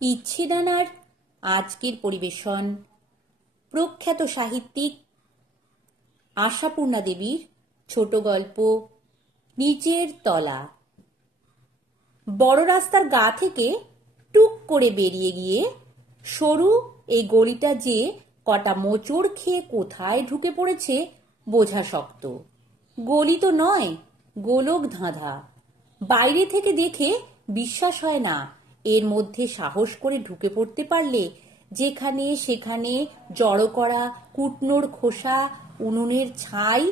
ইচ্ছে ডানার আজকের পরিবেশন প্রখ্যাত সাহিত্যিক আশাপূর্ণা দেবীর ছোট গল্প নিচের তলা। বড় রাস্তার গা থেকে টুক করে বেরিয়ে গিয়ে সরু এই গলিটা যে কটা মোচড় খেয়ে কোথায় ঢুকে পড়েছে বোঝা শক্ত। গলি তো নয়, গোলক ধাঁধা। বাইরে থেকে দেখে বিশ্বাস হয় না এর মধ্যে সাহস করে ঢুকে পড়তে পারলে যেখানে সেখানে জড়ো করা কুটনোর খোসা, উনুনের ছাই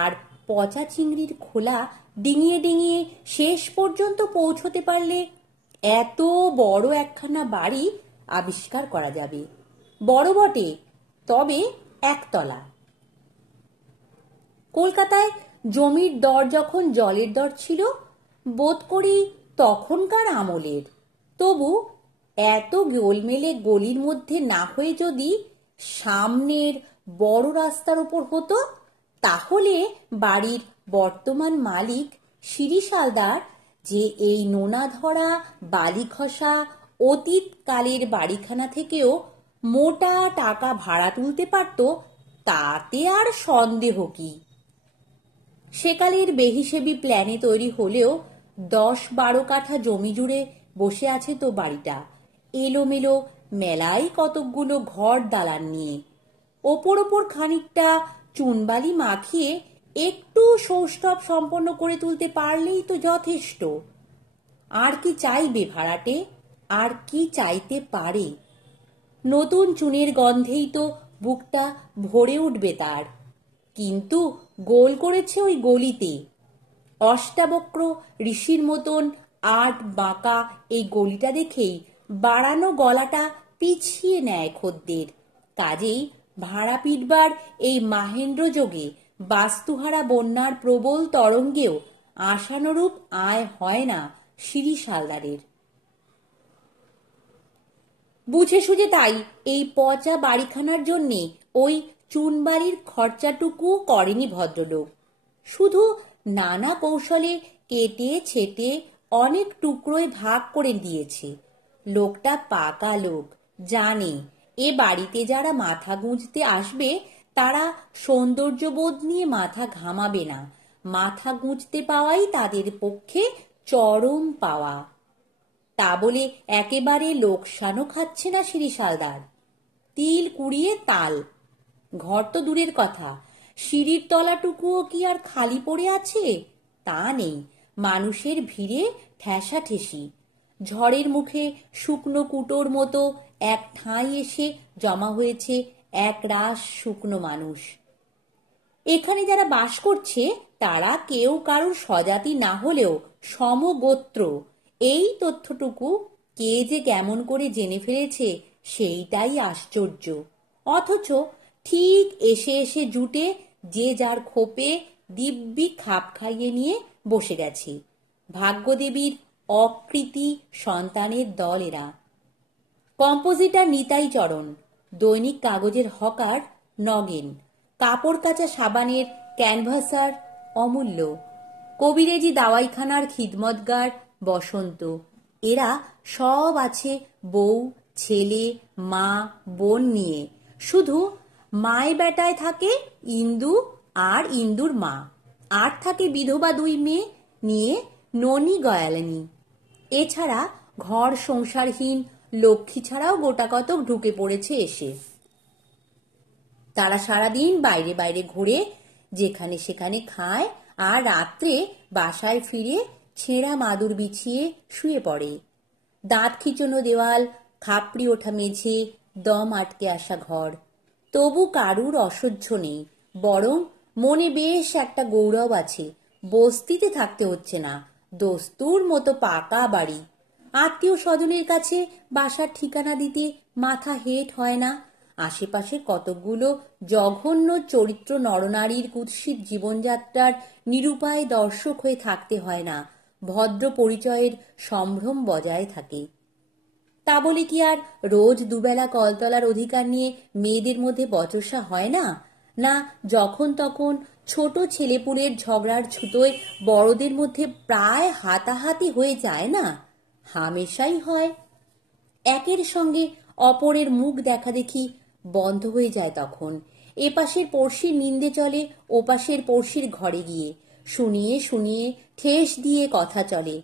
আর পচা চিংড়ির খোলা ডিঙিয়ে ডিঙিয়ে শেষ পর্যন্ত পৌঁছতে পারলে এত বড় একখানা বাড়ি আবিষ্কার করা যাবে। বড় বটে, তবে একতলা। কলকাতায় জমির দর যখন জলের দর ছিল বোধ করি তখনকার আমলের, তবু এত গোলমেলে গলির মধ্যে না হয়ে যদি সামনের বড় রাস্তার উপর হতো, তাহলে বাড়ির বর্তমান মালিক শিরিষ হালদার যে এই নোনা ধরা বালি খসা অতীত কালের বাড়িখানা থেকেও মোটা টাকা ভাড়া তুলতে পারত, তাতে আর সন্দেহ কি। সেকালের বেহিসেবি প্ল্যানে তৈরি হলেও 10-12 কাঠা জমি জুড়ে বসে আছে তো বাড়িটা, এলোমেলো মেলাই কতকগুলো ঘর দালান নিয়ে। ওপর ওপর খানিকটা চুনবালি মাখিয়ে একটু সৌষ্ঠব সম্পন্ন করে তুলতে পারলেই তো যথেষ্ট। আর কি চাইবে ভাড়াটে, আর কি চাইতে পারে? নতুন চুনের গন্ধেই তো বুকটা ভরে উঠবে তার। কিন্তু গোল করেছে ওই গলিতে। অষ্টাবক্র ঋষির মতন আট বাঁকা এই গলিটা দেখেই বাড়ানো গলাটা পিছিয়ে নেয় খদ্দের। কাজেই ভাড়া পিটবার এই মাহেন্দ্র যোগে বাস্তুহারা বন্যার প্রবল তরঙ্গেও আশানুরূপ আয় হয় না শিরিষ হালদারের। বুঝে সুঝে তাই এই পচা বাড়িখানার জন্যে ওই চুনবাড়ির খরচাটুকু করেনি ভদ্রলোক। শুধু নানা কৌশলে কেটে ছেটে অনেক টুকরোয় ভাগ করে দিয়েছে। লোকটা পাকা লোক, জানে এ বাড়িতে যারা মাথা গুঁজতে আসবে তারা সৌন্দর্যবোধ নিয়ে মাথা ঘামাবে না। মাথা গুঁজতে পাওয়াই তাদের পক্ষে চরম পাওয়া। তা বলে একেবারে লোকসানও খাচ্ছে না শিরিষ হালদার। তিল কুড়িয়ে তাল। ঘর তো দূরের কথা, সিঁড়ির তলাটুকুও কি আর খালি পড়ে আছে? তা নেই। মানুষের ভিড়ে ঠেসাঠেসি। ঝড়ের মুখে শুকনো কুটোর মতো এক ঠাঁই এসে জমা হয়েছে এক রাশ শুকনো মানুষ। এখানে যারা বাস করছে তারা কেউ কারোর স্বজাতি না হলেও সমগোত্র। এই তথ্যটুকু কে যে কেমন করে জেনে ফেলেছে সেইটাই আশ্চর্য। অথচ ঠিক এসে এসে জুটে যে যার খোপে দিব্যি খাপ খাইয়ে নিয়ে বসে গেছে। ভাগ্যদেবীর অকৃতি সন্তানের দল এরা। কম্পোজিটার নিতাই চরণ, দৈনিক কাগজের হকার নগেন, কাপড় কাচা সাবানের ক্যানভাসার অমূল্য, কবিরেজি দাওয়াইখানার খিদমতগার বসন্ত, এরা সব আছে বউ ছেলে মা বোন নিয়ে। শুধু মায় বেটায় থাকে ইন্দু আর ইন্দুর মা, আর থাকে বিধবা 2 মেয়ে নিয়ে ননি গয়ালিনী। এছাড়া ঘর সংসারহীন লক্ষ্মী ছাড়াও গোটা কতক ঢুকে পড়েছে এসে। তারা সারাদিন বাইরে বাইরে ঘুরে যেখানে সেখানে খায় আর রাত্রে বাসায় ফিরে ছেঁড়া মাদুর বিছিয়ে শুয়ে পড়ে। দাঁত খিচুনো দেওয়াল, খাপড়ি ওঠা মেঝে, দম আটকে আসা ঘর। তবু কারুর অসহ্য নেই, বরং মনে বেশ একটা গৌরব আছে। বস্তিতে থাকতে হচ্ছে না, দস্তুর মতো পাকা বাড়ি। আত্মীয় স্বজনের কাছে বাসার ঠিকানা দিতে মাথা হেট হয় না। আশেপাশে কতকগুলো জঘন্য চরিত্র নরনারীর কুৎসিত জীবনযাত্রার নিরুপায় দর্শক হয়ে থাকতে হয় না। ভদ্র পরিচয়ের সম্ভ্রম বজায় থাকে। তা বলে কি আর রোজ দুবেলা কলতলার অধিকার নিয়ে মেয়েদের মধ্যে বচসা হয় না? না যখন তখন ছোট ছেলেপুলের ঝগড়ার ছুতোয় বড়দের মধ্যে প্রায় হাতাহাতি হয়ে যায় না? হামেশাই হয়। একের সঙ্গে অপরের মুখ দেখা দেখি বন্ধ হয়ে যায় তখন। এপাশের পড়শির নিন্দে চলে ওপাশের পড়শির ঘরে গিয়ে, শুনিয়ে শুনিয়ে ঠেস দিয়ে কথা চলে।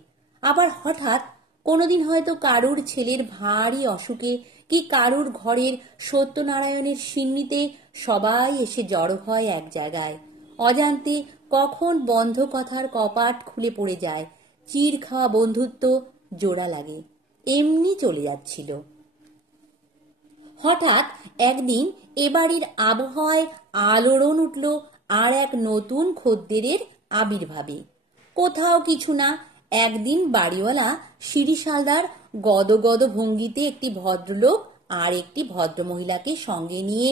আবার হঠাৎ কোনোদিন হয়তো কারুর ছেলের ভারী অসুখে কি কারুর ঘরের সত্যনারায়ণের সিন্নিতে সবাই এসে জড়ো হয় এক জায়গায়। অজান্তে কখন বন্ধ কথার কপাট খুলে পড়ে যায়, চির খাওয়া বন্ধুত্ব জোড়া লাগে। এমনি চলে যাচ্ছিল। হঠাৎ একদিন এ বাড়ির আবহাওয়ায় আলোড়ন উঠল আর এক নতুন খদ্দেরের আবির্ভাবে। কোথাও কিছু না, একদিন বাড়িওয়ালা শিরিশালদার গদগদ ভঙ্গিতে একটি ভদ্রলোক আর একটি ভদ্রমহিলাকে সঙ্গে নিয়ে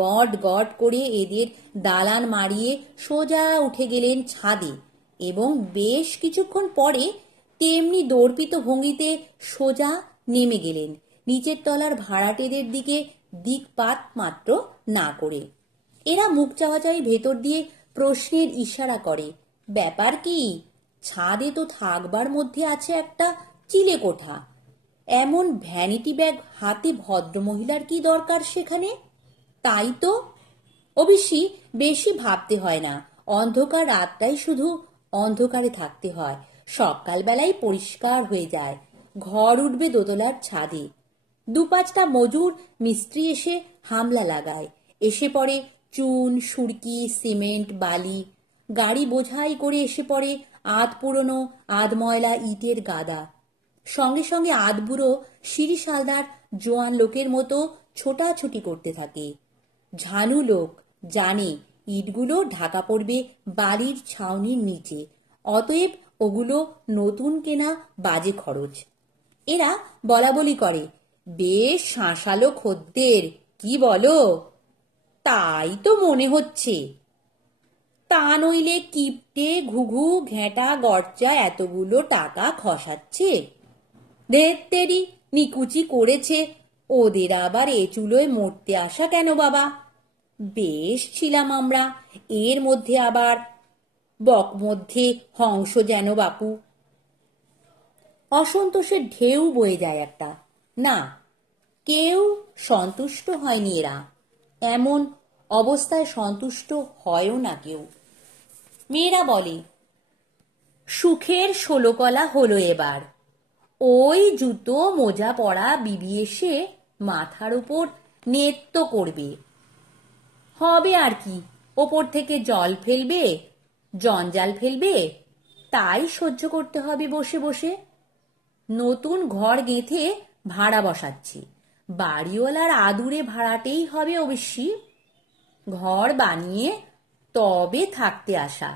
গট গট করে এদের দালান মারিয়ে সোজা উঠে গেলেন ছাদে, এবং বেশ কিছুক্ষণ পরে তেমনি দর্পিত ভঙ্গিতে সোজা নেমে গেলেন, নিচের তলার ভাড়াটেদের দিকে দিকপাত মাত্র না করে। এরা মুখ চাওয়াচাই ভেতর দিয়ে প্রশ্নের ইশারা করে, ব্যাপার কি? ছাদে তো থাকবার মধ্যে আছে একটা চিলে কোঠা, এমন ভ্যানিটি ব্যাগ হাতে ভদ্রমহিলার কি দরকার সেখানে? তাই তো, অবশ্যই বেশি ভাবতে হয় না, অন্ধকার রাতটাই শুধু অন্ধকারে থাকতে হয়, সকালবেলায় পরিষ্কার হয়ে যায়, ঘর উঠবে দোতলার ছাদে। দু পাঁচটা মজুর মিস্ত্রি এসে হামলা লাগায়, এসে পড়ে চুন সুরকি সিমেন্ট বালি, গাড়ি বোঝাই করে এসে পড়ে আধ পুরনো আধ ময়লা ইটের গাদা। সঙ্গে সঙ্গে আধবুড়ো শিরিশালদার জোয়ান লোকের মতো ছোটাছুটি করতে থাকে। ঝানু লোক জানে ইটগুলো ঢাকা পড়বে বাড়ির ছাউনির নিচে, অতএব ওগুলো নতুন কেনা বাজে খরচ। এরা বলাবলি করে, বেশ শাঁসালো খদ্দের, কি বলো? তাই তো মনে হচ্ছে। তা নইলে কিপটে ঘুঘু ঘেঁটা গরচা এতগুলো টাকা খসাচ্ছে। ধেত্তেরি, নিকুচি করেছে, ওদের আবার এ চুলোয় মরতে আসা কেন বাবা? বেশ ছিলাম আমরা, এর মধ্যে আবার বক মধ্যে হংস যেন বাপু। অসন্তোষের ঢেউ বয়ে যায় একটা। না, কেউ সন্তুষ্ট হয়নি। এরা এমন অবস্থায় সন্তুষ্ট হয়ও না কেউ। মেয়েরা বলে, সুখের 16 কলা হলো এবার। ওই জুতো মোজা পরা বিবি এসে মাথার উপর নেত্য করবে, হবে আর কি, ওপর থেকে জল ফেলবে, জঞ্জাল ফেলবে, তাই সহ্য করতে হবে বসে বসে। নতুন ঘর গেঁথে ভাড়া বসাচ্ছি, বাড়িওয়ালার আদুরে ভাড়াটেই হবে অবশ্যই। ঘর বানিয়ে তবে থাকতে আসা।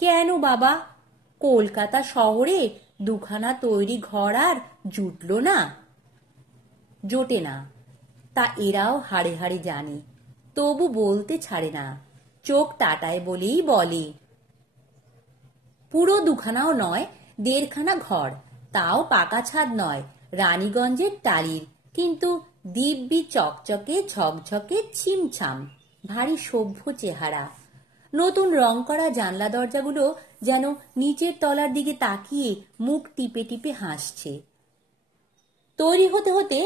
কেন বাবা, কলকাতা শহরে দুখানা তৈরি ঘর আর জুটল না? জোটে না, তা এরাও হাড়ে হাড়ে জানে, তবু বলতে ছাড়ে না, চোখ টাটায় বলেই বলে। পুরো দুখানাও নয়, 1.5খানা ঘর, তাও পাকা ছাদ নয়, রানীগঞ্জের টালির, কিন্তু দিব্যি চকচকে ঝকঝকে ছিমছাম, ভারী সভ্য চেহারা। নতুন রং করা জানলা দরজাগুলো যেন নিচের তলার দিকে তাকিয়ে মুখ টিপে টিপে হাসছে। তৈরি হতে হতে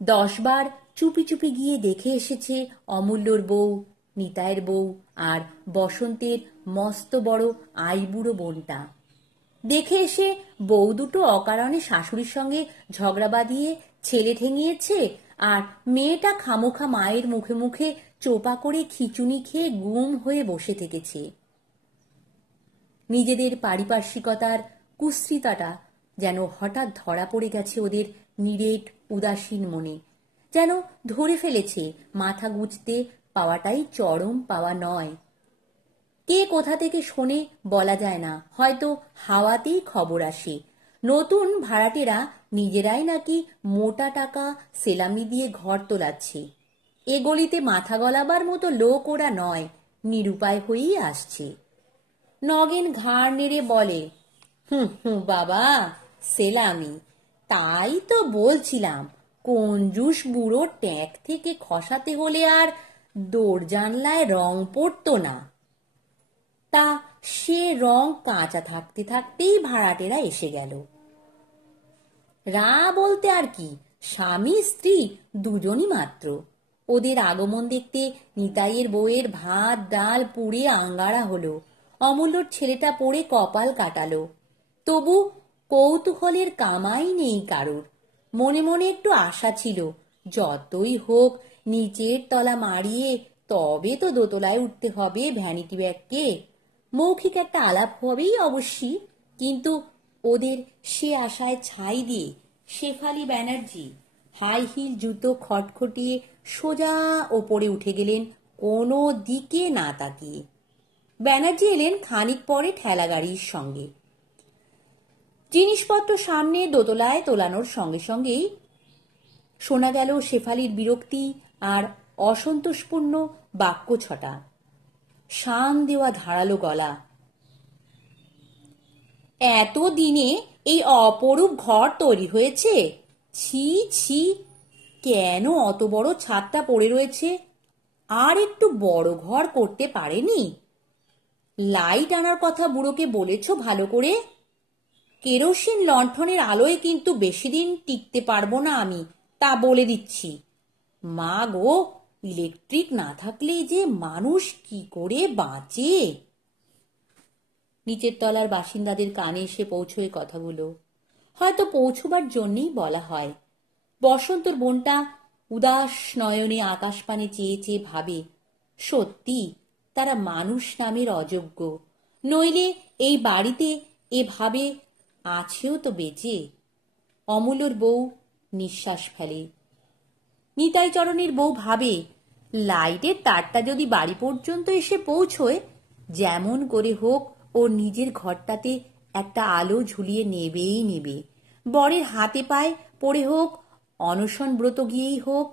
10 বার চুপি চুপি গিয়ে দেখে এসেছে অমূল্যর বউ, নিতাইয়ের বউ আর বসন্তের মস্ত বড় আইবুড়ো বোনটা। দেখে এসে বউ দুটো অকারণে শাশুড়ির সঙ্গে ঝগড়া বাঁধিয়ে ছেলে ঠেঙিয়েছে, আর মেয়েটা খামোখা মায়ের মুখে মুখে চোপা করে খিচুনি খেয়ে গুম হয়ে বসে থেকেছে। নিজেদের পারিপার্শ্বিকতার কুশ্রিতাটা যেন হঠাৎ ধরা পড়ে গেছে ওদের নিরেট উদাসীন মনে, যেন ধরে ফেলেছে মাথা গুঁজতে পাওয়াটাই চরম পাওয়া নয়। কে কোথা থেকে শোনে বলা যায় না, হয়তো হাওয়াতেই খবর আসে, নতুন ভাড়াটেরা নিজেরাই নাকি মোটা টাকা সেলামি দিয়ে ঘর তোলাচ্ছে। এ গলিতে মাথা গলাবার মতো লোক ওরা নয়, নিরুপায় হয়েই আসছে। নগেন ঘাড় নেড়ে বলে, হুঁ হুঁ বাবা, সেলামি, তাই তো বলছিলাম, কঞ্জুস বুড়ো ট্যাঁক থেকে খসাতে হলে আর দৌড় জানলায় রং পড়তো না। তা সে রং কাঁচা থাকতে থাকতেই ভাড়াটেরা এসে গেল। রা বলতে আর কি, স্বামী স্ত্রী দুজনই মাত্র। ওদের আগমন দেখতে নিতাইয়ের বউয়ের ভাত ডাল পুড়ে আঙ্গারা হলো। অমূল্যর ছেলেটা পড়ে কপাল কাটালো। তবু কৌতূহলের কামাই নেই কারোর। মনে মনে একটু আশা ছিল, যতই হোক নিচের তলা মারিয়ে তবে তো দোতলায় উঠতে হবে ভ্যানিটি ব্যাগকে। মৌখিক একটা আলাপ হবেই অবশ্যই, কিন্তু ওদের সে আশায় ছাই দিয়ে শেফালি ব্যানার্জি হাই হিল জুতো খটখটিয়ে সোজা ওপরে উঠে গেলেন কোনো দিকে না তাকিয়ে। ব্যানার্জি এলেন খানিক পরে ঠেলা গাড়ির সঙ্গে। জিনিসপত্র সামনে দোতলায় তোলানোর সঙ্গে সঙ্গেই শোনা গেল শেফালির বিরক্তি আর অসন্তোষপূর্ণ বাক্য ছটা। শান দেওয়া ধারালো গলা, এত দিনে এই অপরূপ ঘর তৈরি হয়েছে? ছি ছি, কেন অত বড় ছাদটা পড়ে রয়েছে? আর একটু বড় ঘর করতে পারেনি? লাইট আনার কথা বুড়োকে বলেছ ভালো করে? কেরোসিন লণ্ঠনের আলোয় কিন্তু বেশি দিন টিকতে পারবো না আমি, তা বলে দিচ্ছি। মা গো, ইলেকট্রিক না থাকলে যে মানুষ কি করে বাঁচে? নিচের তলার বাসিন্দাদের কানে এসে পৌঁছয় কথাগুলো। হয়তো পৌঁছবার জন্যেই বলা হয়। বসন্তর বোনটা উদাস নয়নে আকাশপানে চেয়ে চেয়ে ভাবে, সত্যি তারা মানুষ নামের অযোগ্য, নইলে এই বাড়িতে এভাবে আছেও তো বেঁচে। অমূল্যর বউ নিঃশ্বাস ফেলে। নিতাই চরণের বউ ভাবে, লাইটের তারটা যদি বাড়ি পর্যন্ত এসে পৌঁছয়, যেমন করে হোক ও নিজের ঘরটাতে একটা আলো ঝুলিয়ে নেবেই নেবে। বরের হাতে পায়ে পড়ে হোক, অনশন ব্রত গিয়েই হোক।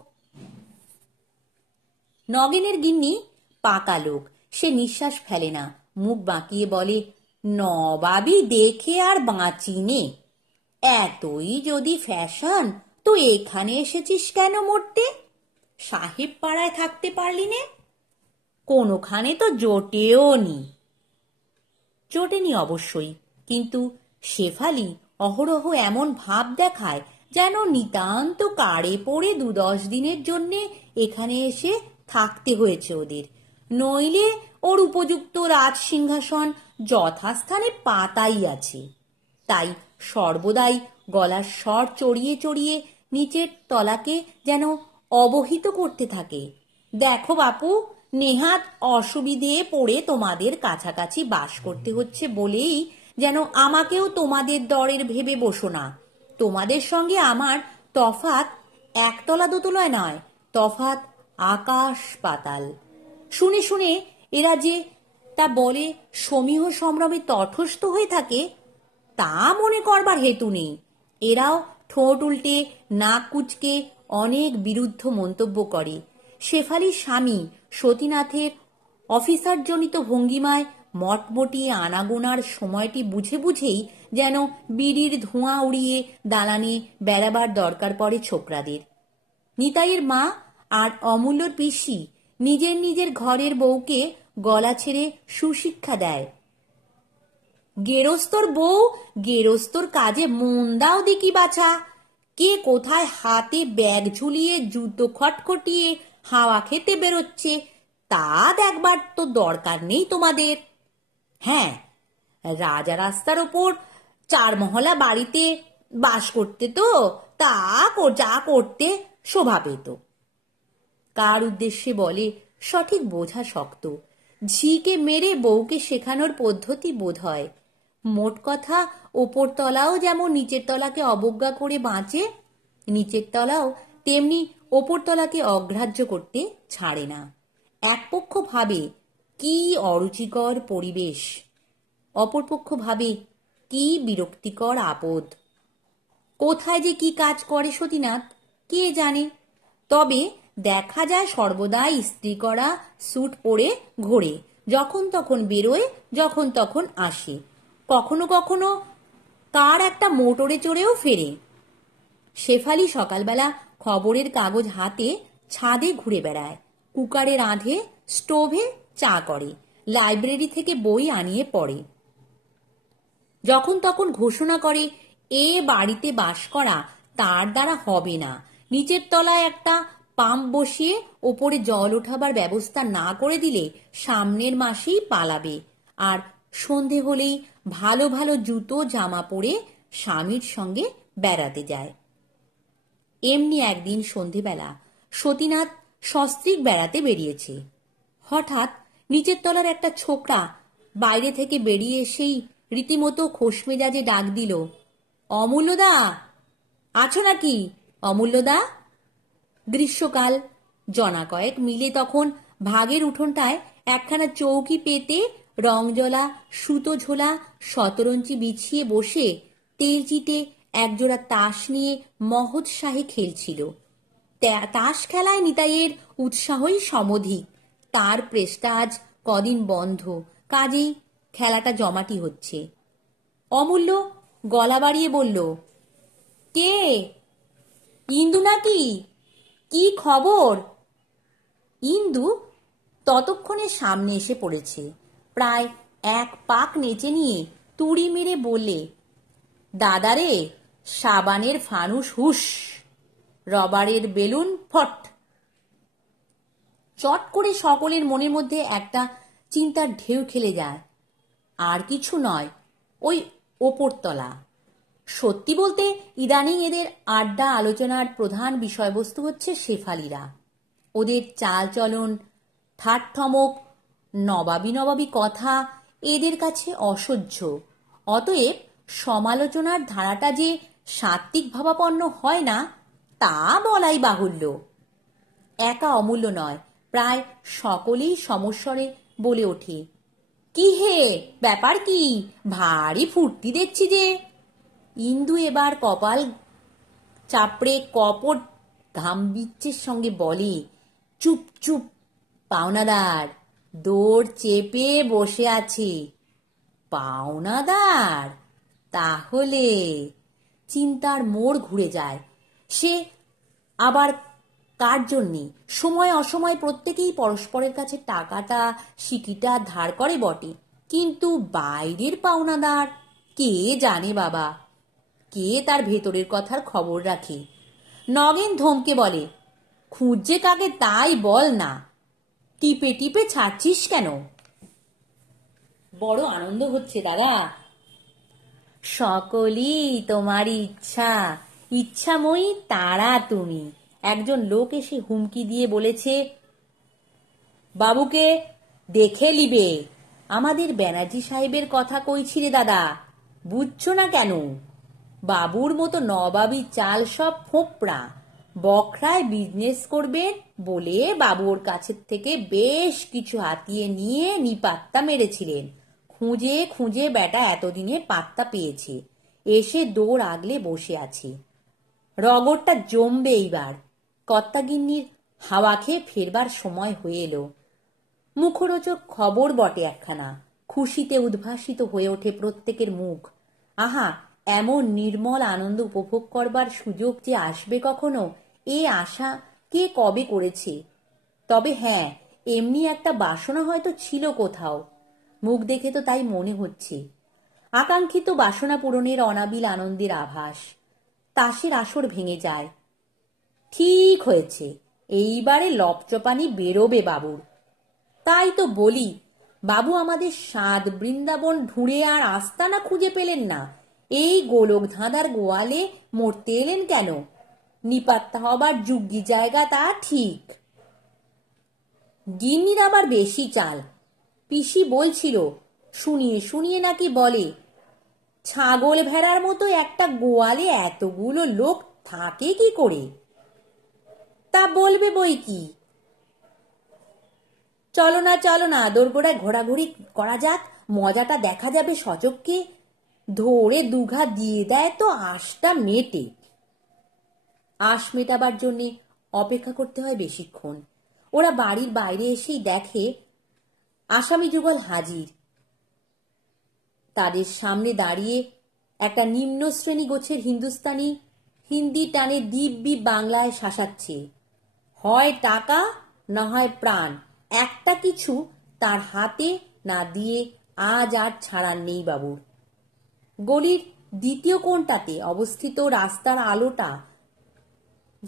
নগেনের গিন্নি পাকা লোক, সে নিঃশ্বাস ফেলে না, মুখ বাঁকিয়ে বলে, নবাবি দেখে আর বাঁচি নে। এতই যদি ফ্যাশন তো এখানে এসেছিস কেন মরতে? সাহেব পাড়ায় থাকতে পারলি নে? কোনোখানে তো জোটেও নি। জোটেনি অবশ্যই, কিন্তু শেফালি অহরহ এমন ভাব দেখায় যেন নিতান্ত কাড়ে পড়ে 2-10 দিনের জন্যে এখানে এসে থাকতে হয়েছে ওদের, নইলে ওর উপযুক্ত রাজ সিংহাসন যথাস্থানে পাতাই আছে। তাই সর্বদাই গলার স্বর চড়িয়ে চড়িয়ে নিচের তলাকে যেন অবহিত করতে থাকে, দেখো বাপু, নেহাত অসুবিধে পড়ে তোমাদের কাছাকাছি বাস করতে হচ্ছে বলেই যেন আমাকেও তোমাদের দরের ভেবে বসো না। তোমাদের সঙ্গে আমার তফাৎ একতলা দোতলায় নয়, তফাৎ আকাশ পাতাল। শুনে শুনে এরা যে তা বলে সমীহ সম্ভ্রমে তটস্থ হয়ে থাকে, তা মনে করবার হেতু নেই। এরাও ঠোঁট উল্টে নাক কুচকে অনেক বিরুদ্ধ মন্তব্য করে। শেফালির স্বামী সতীনাথের অফিসারজনিত ভঙ্গিমায় মটমটিয়ে আনাগোনার সময়টি বুঝে বুঝেই যেন বিড়ির ধোঁয়া উড়িয়ে দালানে বেড়াবার দরকার পড়ে ছোকরাদের। নিতাইয়ের মা আর অমূল্যর পিসি নিজের নিজের ঘরের বউকে গলা ছেড়ে সুশিক্ষা দেয়। গেরস্তর বউ গেরস্তর কাজে মন দাও দেখি বাছা, কে কোথায় হাতে ব্যাগ ঝুলিয়ে জুতো খটখটিয়ে হাওয়া খেতে বেরোচ্ছে তা দেখবার তো দরকার নেই তোমাদের। হ্যাঁ, রাজা রাস্তার ওপর 4 মহলা বাড়িতে বাস করতে তো তা যা করতে শোভা পেত। কার উদ্দেশ্যে বলে সঠিক বোঝা শক্ত। ঝিকে মেরে বউকে শেখানোর পদ্ধতি বোধ হয়। মোট কথা, ওপর তলাও যেমন নিচের তলাকে অবজ্ঞা করে বাঁচে, নিচের তলাও তেমনি ওপর তলাকে অগ্রাহ্য করতে ছাড়ে না। এক পক্ষ ভাবে কি অরুচিকর পরিবেশ, অপরপক্ষ ভাবে কি বিরক্তিকর আপদ। কোথায় যে কি কাজ করে সতীনাথ কে জানে, তবে দেখা যায় সর্বদাই ইস্ত্রি করা স্যুট পরে ঘোরে, যখন তখন বেরোয়, যখন তখন আসে, কখনো কখনো কার একটা মোটরে চড়েও ফেরে। শেফালি সকালবেলা খবরের কাগজ হাতে ছাদে ঘুরে বেড়ায়, কুকারে রাঁধে, স্টোভে চা করে, লাইব্রেরি থেকে বই আনিয়ে পড়ে। যখন তখন ঘোষণা করে এ বাড়িতে বাস করা তার দ্বারা হবে না। নিচের তলায় একটা পাম্প বসিয়ে ওপরে জল ওঠাবার ব্যবস্থা না করে দিলে সামনের মাসেই পালাবে। আর সন্ধে হলেই ভালো ভালো জুতো জামা পরে স্বামীর সঙ্গে বেড়াতে যায়। এমনি একদিন সন্ধেবেলা সতীনাথ সস্ত্রীক বেড়াতে বেরিয়েছে। হঠাৎ নিচের তলার একটা ছোকরা বাইরে থেকে বেরিয়ে এসেই রীতিমতো খোশমেজাজে ডাক দিল, অমূল্যদা, আছো নাকি অমূল্যদা? গ্রীষ্মকাল, জনা কয়েক মিলে তখন ভাগের উঠোনটায় একখানা চৌকি পেতে রংজলা সুতো ঝোলা শতরঞ্চি বিছিয়ে বসে তেলচিটে একজোড়া তাস নিয়ে মহোৎসাহে খেলছিল। তাস খেলায় নিতাইয়ের উৎসাহই সমধিক। তার প্রেসটা আজ কদিন বন্ধ, কাজেই খেলাটা জমাটি হচ্ছে। অমূল্য গলা বাড়িয়ে বলল, কে? ইন্দু নাকি? কি খবর? ইন্দু ততক্ষণে সামনে এসে পড়েছে। প্রায় এক পাক নেচে নিয়ে তুড়ি মেরে বললে, দাদারে, সাবানের ফানুস হুস, রবারের বেলুন ফট। চট করে সকলের মনের মধ্যে একটা চিন্তার ঢেউ খেলে যায়। আর কিছু নয়, ওই ওপরতলা। সত্যি বলতে ইদানিং এদের আড্ডা আলোচনার প্রধান বিষয়বস্তু হচ্ছে শেফালিরা। ওদের চালচলন, ঠাট্ঠমক, নবাবী নবাবী কথা এদের কাছে অসহ্য। অতএব সমালোচনার ধারাটা যে সাত্ত্বিক ভাবাপন্ন হয় না তা বলাই বাহুল্য। একা অমূল্য নয়, প্রায় সকলেই সমস্বরে বলে ওঠে, কি হে, ব্যাপার কি? ভারী ফুর্তি দেখছি যে। ইন্দু এবার কপাল চাপড়ে কপট গাম্ভীর্যের সঙ্গে বলে, চুপ চুপ, পাওনাদার দৌড় চেপে বসে আছে। পাওনাদার? তাহলে চিন্তার মোড় ঘুরে যায়। সে আবার কার জন্যে? সময় অসময় প্রত্যেকেই পরস্পরের কাছে টাকাটা সিকিটা ধার করে বটে, কিন্তু বাইরের পাওনাদার কে জানে বাবা? কে তার ভেতরের কথার খবর রাখে? নগেন ধমকে বলে, খুঁজছে কাকে তাই বল না, টিপে টিপে ছাড়ছিস কেন? বড় আনন্দ হচ্ছে দাদা। সকলই তোমার ইচ্ছা, ইচ্ছাময়ী তারা তুমি। একজন লোক এসে হুমকি দিয়ে বলেছে, বাবুকে দেখে লিবে। আমাদের ব্যানার্জি সাহেবের কথা কইছি রে দাদা, বুঝছো না কেন? বাবুর মতো নবাবী চাল সব ফোঁপড়া, বখরায় বিজনেস করবে বলে বাবু ওর কাছের থেকে বেশ কিছু হাতিয়ে নিয়ে নিপাত্তা মেরেছিলেন। খুঁজে খুঁজে বেটা এতদিনে পাত্তা পেয়েছে, এসে দৌড় আগলে বসে আছে। রগরটা জমবে এইবার। কর্তাগিন্নির হাওয়া খেয়ে ফেরবার সময় হয়ে এলো। মুখরোচক খবর বটে একখানা। খুশিতে উদ্ভাসিত হয়ে ওঠে প্রত্যেকের মুখ। আহা, এমন নির্মল আনন্দ উপভোগ করবার সুযোগ যে আসবে কখনো, এ আশা কে কবে করেছে? তবে হ্যাঁ, এমনি একটা বাসনা হয়তো ছিল কোথাও। মুখ দেখে তো তাই মনে হচ্ছে। আকাঙ্ক্ষিত বাসনা পূরণের অনাবিল আনন্দের আভাস। তাসের আসর ভেঙে যায়। ঠিক হয়েছে, এইবারে লপচপানি বেরোবে বাবুর। তাই তো বলি, বাবু আমাদের সাত বৃন্দাবন ঢুঁড়ে আর আস্তানা খুঁজে পেলেন না, এই গোলক ধাঁধার গোয়ালে মরতে এলেন কেন? নিপাত্তা হবার যুগ্গি জায়গা তা ঠিক। গিন্নির আবার বেশি চাল। পিসি বলছিল, শুনিয়ে শুনিয়ে নাকি বলে, ছাগল ভেড়ার মতো একটা গোয়ালে এতগুলো লোক থাকে কি করে? তা বলবে বই কি। চলো না, দোরগোড়ায় ঘোরাঘুরি করা যাক, মজাটা দেখা যাবে সচক্ষে। ধরে দুঘা দিয়ে দেয় তো আশটা মেটে। আশ মেটাবার জন্যে অপেক্ষা করতে হয় বেশিক্ষণ। ওরা বাড়ির বাইরে এসেই দেখে আসামি যুগল হাজির। তাদের সামনে দাঁড়িয়ে একটা নিম্ন শ্রেণী গোছের হিন্দুস্তানি হিন্দি টানে দিব্যি বাংলায় শাসাচ্ছে। হয় টাকা না হয় প্রাণ, একটা কিছু তার হাতে না দিয়ে আজ আর ছাড়ার নেই বাবুর। গলির দ্বিতীয় কোণটাতে অবস্থিত রাস্তার আলোটা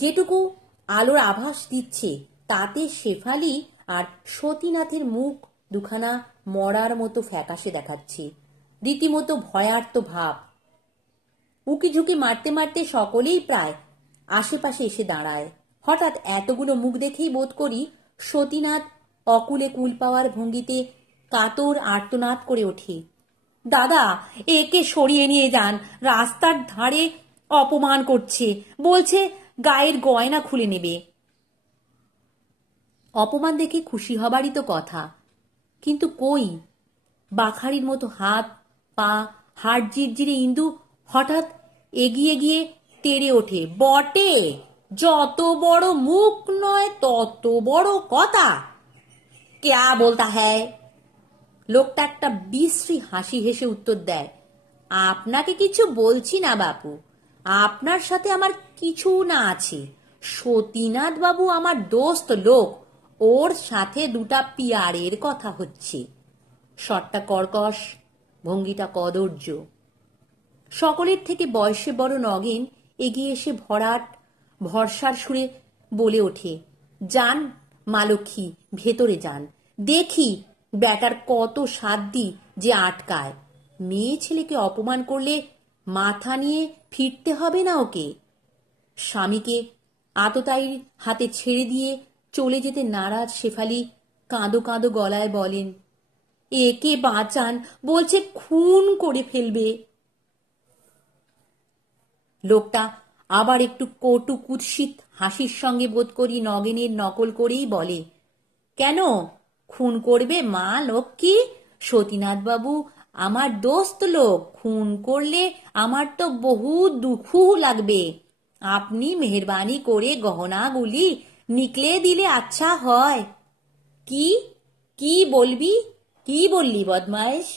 যেটুকু আলোর আভাস দিচ্ছে তাতে শেফালি আর সতীনাথের মুখ দুখানা মরার মতো ফ্যাকাশে দেখাচ্ছে, রীতিমতো ভয়ার্ত ভাব। উকি ঝুঁকি মারতে মারতে সকলেই প্রায় আশেপাশে এসে দাঁড়ায়। হঠাৎ এতগুলো মুখ দেখেই বোধ করি সতীনাথ অকুলে কুল পাওয়ার ভঙ্গিতে কাতর আর্তনাদ করে ওঠে, দাদা, একে সরিয়ে নিয়ে যান, রাস্তার ধারে অপমান করছে, বলছে গায়ের গয়না খুলে নেবে। অপমান দেখে খুশি হবারই তো কথা, কিন্তু কই? বাখারির মতো হাত পা হাড় জিরজিরে ইন্দু হঠাৎ এগিয়ে গিয়ে তেড়ে ওঠে, বটে, যত বড় মুখ নয় তত বড় কথা, ক্যা বলতা হ্যায়? লোকটা একটা বিশ্রী হাসি হেসে উত্তর দেয়, আপনাকে কিছু বলছি না বাপু, আপনার সাথে আমার কিছু না আছে। সতীনাথ বাবু আমার দোস্ত লোক, ওর সাথে দুটা পিয়ারের কথা হচ্ছে। শটটা কর্কশ, ভঙ্গিটা কদর্য। সকলের থেকে বয়সে বড় নগেন এগিয়ে এসে ভরাট ভরসার সুরে বলে ওঠে, যান মালক্ষী, ভেতরে যান, দেখি ব্যাটার কত সাধ্যি যে আটকায়। মেয়ে ছেলেকে অপমান করলে মাথা নিয়ে ফিরতে হবে না ওকে? স্বামীকে আততায়ীর হাতে ছেড়ে দিয়ে চলে যেতে নারাজ শেফালি কাঁদো কাঁদো গলায় বলেন, একে বাঁচান, বলছে খুন করে ফেলবে। লোকটা আবার একটু কটু কুৎসিত হাসির সঙ্গে বোধ করি নগেনের নকল করেই বলে, কেন খুন করবে মা লক্ষ্মী? সতীনাথ বাবু আমার দোস্ত লোক, খুন করলে আমার তো বহু দুঃখ লাগবে। আপনি মেহরবানি করে গহনাগুলি নিকলে দিলে আচ্ছা হয়। কি কি বলবি? কি বললি বদমাইশ?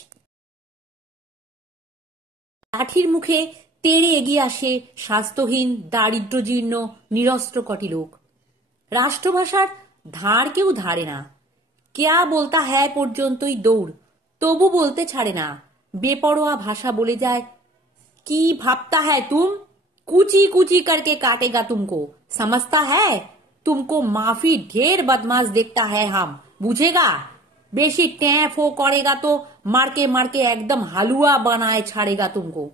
লাঠির মুখে তেড়ে এগিয়ে আসে স্বাস্থ্যহীন দারিদ্র্যজীর্ণ নিরস্ত্র কটি লোক। রাষ্ট্রভাষার ধার কেউ ধারে না, কেয়া বলতা হ্যায় পর্যন্তই দৌড়, তবু বলতে ছাড়ে না। বেপরোয়া ভাষা বলে যায়, কি ভাবতা হ্যায় তুম, কুচি কুচি करके काटेगा तुमको, समझता है? तुमको माफी ढेर बदमाश देखता है हम, बुझेगा? বেশি ট্যাঁ ফো করেগা তো মারকে মারকে একদম হালুয়া বানায় ছাড়েগা তুমকো।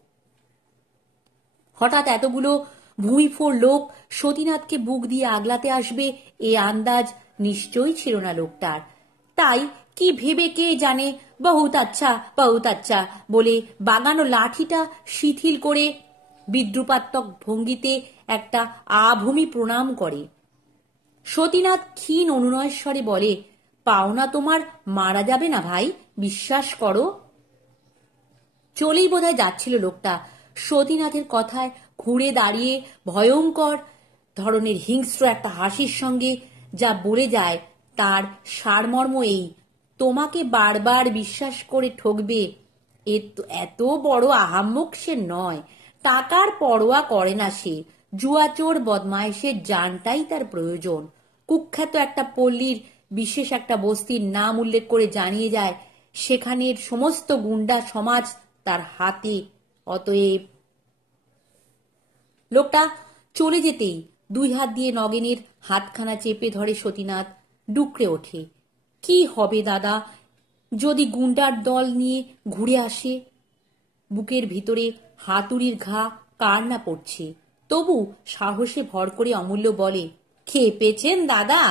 হঠাৎ এতগুলো ভুঁইফোড় লোক সতীনাথকে বুক দিয়ে আগলাতে আসবে এ আন্দাজ নিশ্চয়ই ছিল না লোকটার। তাই কি ভেবে কে জানে বহুত আচ্ছা বলে বাগানো লাঠিটা শিথিল করে বিদ্রুপাত্মক ভঙ্গিতে একটা আভূমি প্রণাম করে। সতীনাথ ক্ষীণ অনুনয় স্বরে বলে, পাওনা তোমার মারা যাবে না ভাই, বিশ্বাস করো। চলেই বোধহয় যাচ্ছিল লোকটা। সতীনাথের কথায় ঘুরে দাঁড়িয়ে ভয়ঙ্কর ধরনের হিংস্র একটা হাসির সঙ্গে যা বলে যায় তার সারমর্ম এই, তোমাকে বারবার বিশ্বাস করে ঠকবে এত বড় আহাম্মক সে নয়, টাকার পরোয়া করে না সে, জুয়াচোর বদমাইশের জানটাই তার প্রয়োজন। কুখ্যাত একটা পল্লীর বিশেষ একটা বস্তির নাম উল্লেখ করে জানিয়ে যায় সেখানের সমস্ত গুন্ডা সমাজ তার হাতে। অতএব লোকটা চলে যেতেই দুই হাত দিয়ে নগেনের হাতখানা চেপে ধরে সতীনাথ, ডুকরে ওঠে, কি হবে দাদা যদি গুন্ডার দল নিয়ে ঘুরে আসে? বুকের ভিতরে হাতুড়ির ঘা কার না পড়ছে, তবু সাহসে ভর করে অমূল্য বলে, খেপেছেন দাদা,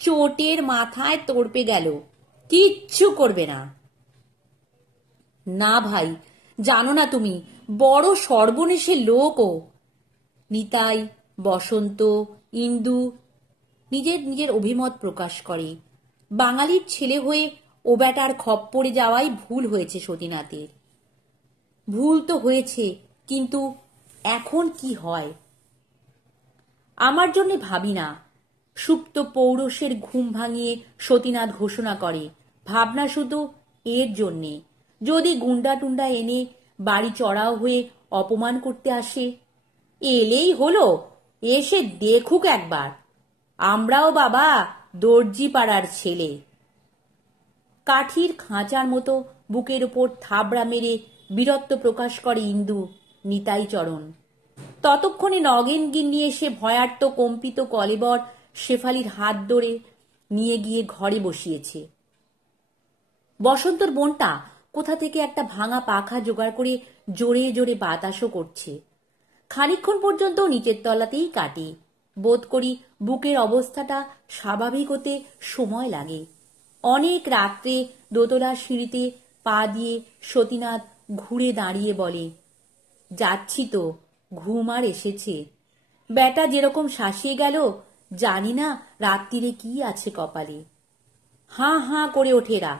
চোটের মাথায় তড়পে গেল, কিচ্ছু করবে না। না ভাই, জানো না তুমি, বড় সর্বনেশে লোক ও। নিতাই, বসন্ত, ইন্দু নিজের নিজের অভিমত প্রকাশ করে। বাঙালির ছেলে হয়ে ও ব্যাটার খপ্পরে যাওয়াই ভুল হয়েছে সতীনাথের। ভুল তো হয়েছে, কিন্তু এখন কি হয় আমার জন্য ভাবি না। সুপ্ত পৌরুষের ঘুম ভাঙিয়ে সতীনাথ ঘোষণা করে, ভাবনা শুধু এর জন্যে, যদি গুন্ডা টুন্ডা এনে বাড়ি চড়াও হয়ে অপমান করতে আসে, এলেই হলো, এসে দেখুক একবার, আমরাও বাবা দর্জি পাড়ার ছেলে। কাঠির খাঁচার মতো বুকের উপর থাবড়া মেরে বীরত্ব প্রকাশ করে ইন্দু, নিতাই চরণ। ততক্ষণে নগেন গিন্নি এসে ভয়ার্ত কম্পিত কলেবর শেফালির হাত ধরে নিয়ে গিয়ে ঘরে বসিয়েছে। বসন্তর বোনটা কোথা থেকে একটা ভাঙা পাখা জোগাড় করে জোরে জোরে বাতাসও করছে। খানিকক্ষণ পর্যন্ত নিচের তলাতেই কাটে। বোধ করি বুকের অবস্থাটা স্বাভাবিক হতে সময় লাগে। অনেক রাত্রে দোতলার সিঁড়িতে পা দিয়ে সতীনাথ ঘুরে দাঁড়িয়ে বলে, যাচ্ছি তো, ঘুম আর এসেছে। ব্যাটা যেরকম শাসিয়ে গেল, জানি না রাত্রিরে কি আছে কপালে। হাঁ হাঁ করে ওঠেরা।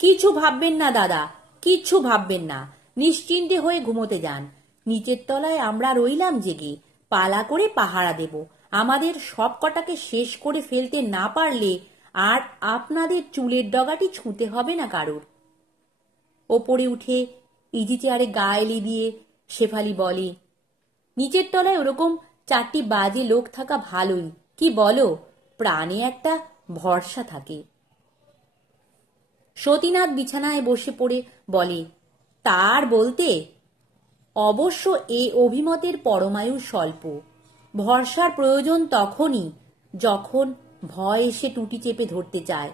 কিছু ভাববেন না দাদা, কিচ্ছু ভাববেন না, নিশ্চিন্তে হয়ে ঘুমোতে যান। নিচের তলায় আমরা রইলাম জেগে, পালা করে পাহারা দেব। আমাদের সব কটাকে শেষ করে ফেলতে না পারলে আর আপনাদের চুলের ডগাটি ছুঁতে হবে না কারোর। ওপরে উঠে ইজি চেয়ারে গা এলি দিয়ে শেফালি বলে, নিচের তলায় ওরকম 4টি বাজে লোক থাকা ভালোই, কি বলো? প্রাণে একটা ভরসা থাকে। সতীনাথ বিছানায় বসে পড়ে বলে, তার বলতে? অবশ্য এ অভিমতের পরমায়ু স্বল্প। ভরসার প্রয়োজন তখনই যখন ভয় এসে টুটি চেপে ধরতে চায়।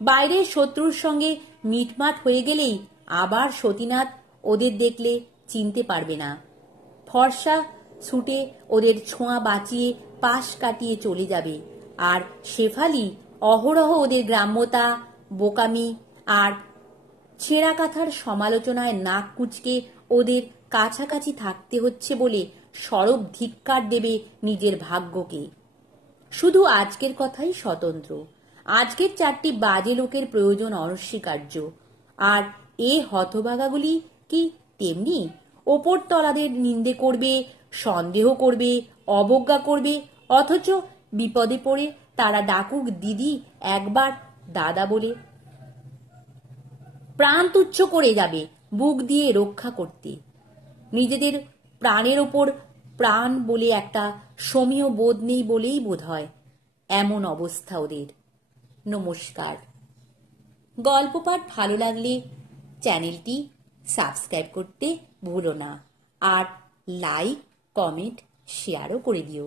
বাইরের শত্রুর সঙ্গে মিটমাট হয়ে গেলেই আবার সতীনাথ ওদের দেখলে চিনতে পারবে না। ফর্সা ছুটে ওদের ছোঁয়া বাঁচিয়ে পাশ কাটিয়ে চলে যাবে, আর শেফালি অহরহ ওদের গ্রাম্যতা, বোকামি আর ছেঁড়া কাঁথার সমালোচনায় নাক কুঁচকে ওদের কাছাকাছি থাকতে হচ্ছে বলে সরব ধিক্কার দেবে নিজের ভাগ্যকে। শুধু আজকের কথাই স্বতন্ত্র। আজকের 4টি বাজে লোকের প্রয়োজন অনস্বীকার্য। আর এ হতভাগাগুলি কি তেমনি? ওপর তলাদের নিন্দে করবে, সন্দেহ করবে, অবজ্ঞা করবে, অথচ বিপদে পড়ে তারা ডাকুক দিদি একবার, দাদা বলে। প্রাণ তুচ্ছ করে যাবে বুক দিয়ে রক্ষা করতে। নিজেদের প্রাণের ওপর প্রাণ বলে একটা সমীহ বোধ নেই বলেই বোধ হয় এমন অবস্থা ওদের। নমস্কার। গল্প পাঠ ভালো লাগলে চ্যানেলটি সাবস্ক্রাইব করতে ভুলো না, আর লাইক, কমেন্ট, শেয়ারও করে দিও।